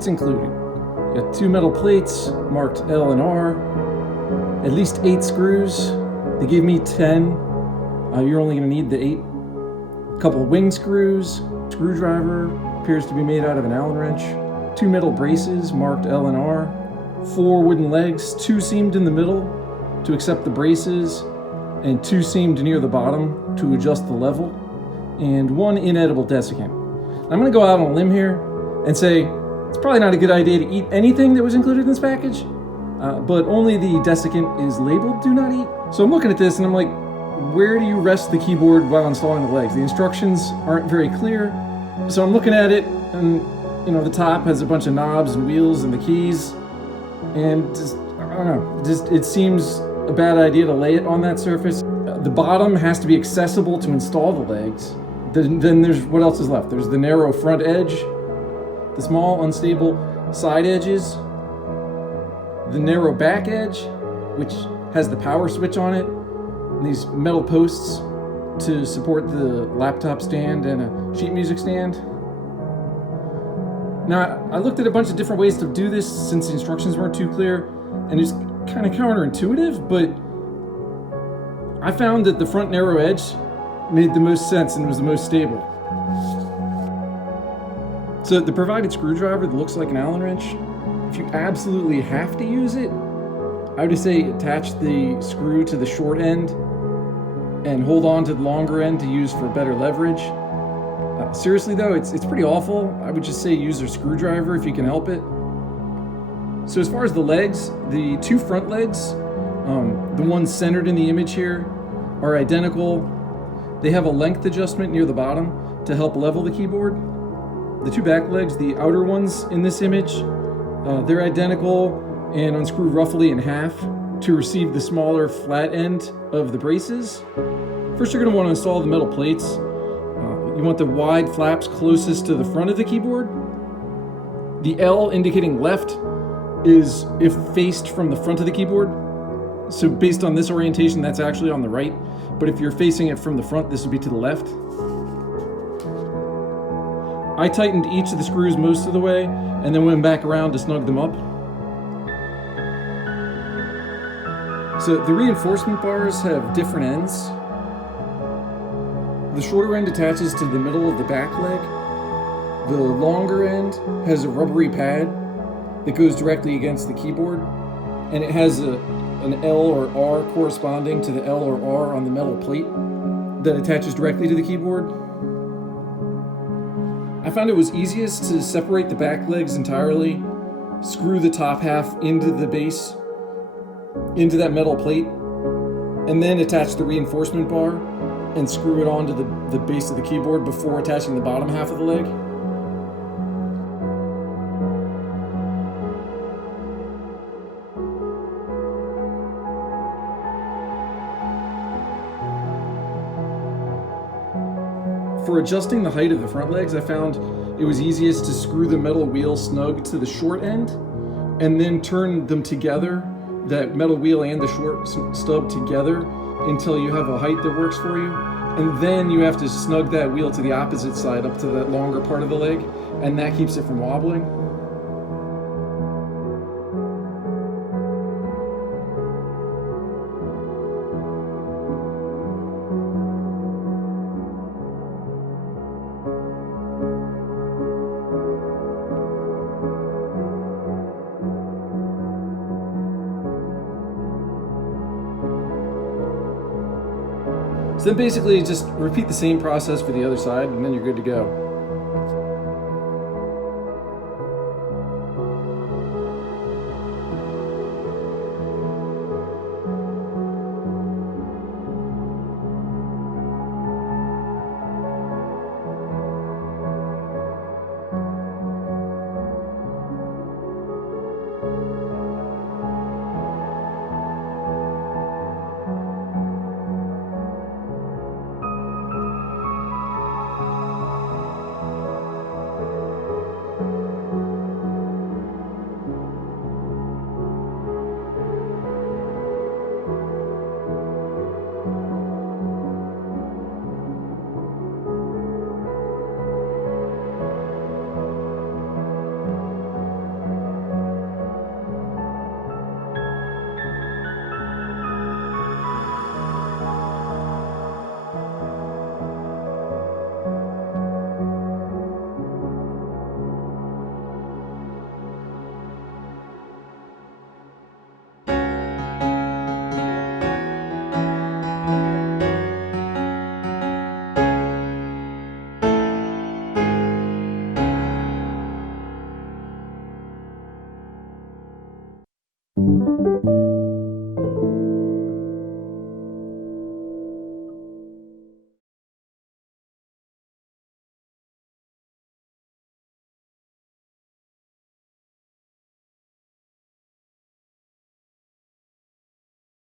what's included. You got 2 metal plates marked L and R, at least 8 screws. They gave me 10. You're only going to need the 8. A couple of wing screws, screwdriver, appears to be made out of an Allen wrench, 2 metal braces marked L and R, 4 wooden legs, 2 seamed in the middle to accept the braces, and 2 seamed near the bottom to adjust the level, and 1 inedible desiccant. I'm going to go out on a limb here and say it's probably not a good idea to eat anything that was included in this package, but only the desiccant is labeled do not eat. So I'm looking at this and I'm like, where do you rest the keyboard while installing the legs? The instructions aren't very clear. So I'm looking at it, and the top has a bunch of knobs and wheels and the keys, and just, I don't know, it seems a bad idea to lay it on that surface. The bottom has to be accessible to install the legs. Then there's, what else is left? There's the narrow front edge, the small unstable side edges, the narrow back edge, which has the power switch on it, and these metal posts to support the laptop stand and a sheet music stand. Now, I looked at a bunch of different ways to do this since the instructions weren't too clear, and it's kind of counterintuitive, but I found that the front narrow edge made the most sense and was the most stable. So the provided screwdriver that looks like an Allen wrench, if you absolutely have to use it, I would just say attach the screw to the short end and hold on to the longer end to use for better leverage. Seriously though, it's pretty awful. I would just say use a screwdriver if you can help it. So as far as the legs, the 2 front legs, the ones centered in the image here, are identical. They have a length adjustment near the bottom to help level the keyboard. The 2 back legs, the outer ones in this image, they're identical and unscrew roughly in half to receive the smaller flat end of the braces. First, you're going to want to install the metal plates. You want the wide flaps closest to the front of the keyboard. The L indicating left is if faced from the front of the keyboard. So based on this orientation, that's actually on the right. But if you're facing it from the front, this would be to the left. I tightened each of the screws most of the way and then went back around to snug them up. So the reinforcement bars have different ends. The shorter end attaches to the middle of the back leg. The longer end has a rubbery pad that goes directly against the keyboard, and it has an L or R corresponding to the L or R on the metal plate that attaches directly to the keyboard. I found it was easiest to separate the back legs entirely, screw the top half into the base, into that metal plate, and then attach the reinforcement bar and screw it onto the base of the keyboard before attaching the bottom half of the leg. For adjusting the height of the front legs, I found it was easiest to screw the metal wheel snug to the short end and then turn them together, that metal wheel and the short stub together, until you have a height that works for you. And then you have to snug that wheel to the opposite side up to that longer part of the leg, and that keeps it from wobbling. So then basically just repeat the same process for the other side, and then you're good to go.